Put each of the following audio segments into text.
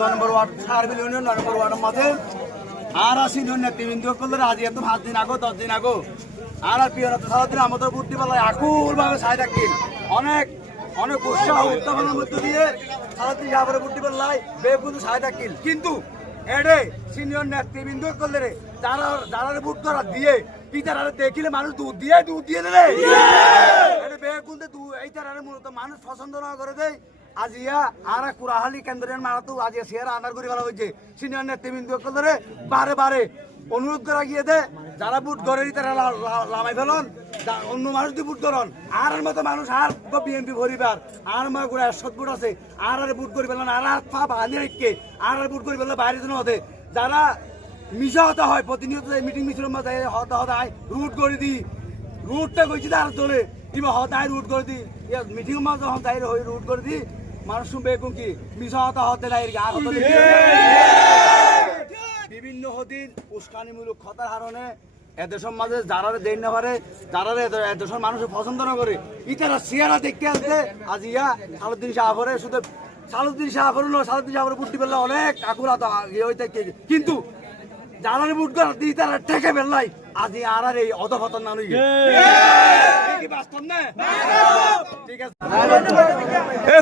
নম্বর word সার্ভিল union 9 নম্বর ওয়ার্ডের মাঝে আর আসি নেতৃবৃন্দ করলে আজ এত 5 দিন আগে 10 দিন আগে আর পিয়নত সারাদিন আমাদের বুদ্ধি বেলায় আকুল ভাবে সাই থাকি অনেক অনেক উৎসাহ উত্থাপনের মধ্য দিয়ে সারাদিন যাবার বুদ্ধি বেলায় বেগুলো সাই থাকি কিন্তু এডে সিনিয়র নেতৃবৃন্দ করলে রে যারা বুট করা দিয়ে কি তারা দেখিলে মানুষ দুধ দিয়ে রে এটা বেগুলো এই তারা মূলত মানুষ পছন্দ না করে দেয় আজিয়া আর কুড়াহালি কেন্দ্রের মারাতো আজিয়া শেয়ার আন্দার করে বলা হয়েছে সিনিয়র নেতৃবৃন্দ করে বারে বারে অনুরোধ করা গিয়ে দে যারা বুট করে তারা লামাই ফেলন অন্য মানুষ দিয়ে বুট করন আর মতো মানুষ আর বিএনপি পরিবার আর মা করে 100 বুট আছে আর বুট করে ফেলেন আর পা বাঁধি রেখে আর বুট করে ফেললে বাইরে জন্য হতে যারা মিশা হতে হয় প্রতিনিয়ত মিটিং মিছিলের মধ্যে হতে হয় রুট করে দিই রুটটা কইছি তার চলে কিংবা হতায় রুট করে দিই মিটিং মাঝে যখন তাই রুট করে দিই মানুষ শুনবে কি মিশা হতে নাই আর বিভিন্ন হদিন উস্কানিমূলক ক্ষতার হারণে এদেশের মাঝে যারা দেন না পারে যারা এদেশের মানুষের পছন্দ না করে ইতারা সিয়ারা দেখতে আসছে আজ ইয়া সালুদ্দিন শাহরে শুধু সালুদ্দিন শাহরে সালুদ্দিন শাহরে বুদ্ধি পেলে অনেক আকুলাত হইতে কিন্তু যারা বুট করার দিই তারা ঠেকে ফেললাই আজ আর এই অধপতন না নই বাস্তব না ঠিক আছে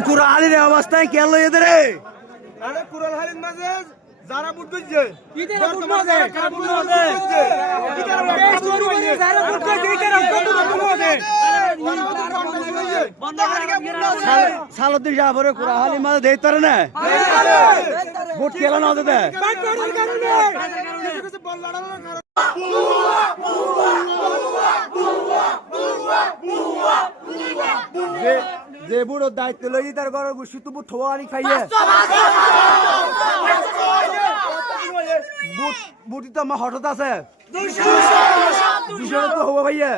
কুড়াহালির অবস্থায় কেন এদের রে আরে কুড়াহালির মাঝে যারা বুট করছে ইতারা বুট মাঝে কারা বুট মাঝে যারা বুট করছে ইতারা কত বুট মাঝে সালুদ্দিন শাহরে কুড়াহালির মাঝে দেই তারে না বুট কেলা না দে যে বুড়োর দায়িত্ব লই তার ঘরের গুছি তো বুট ঠোয়ারি খাইয়ে বুটি তো আমার হঠাৎ আছে 200 তো হবো ভাইয়া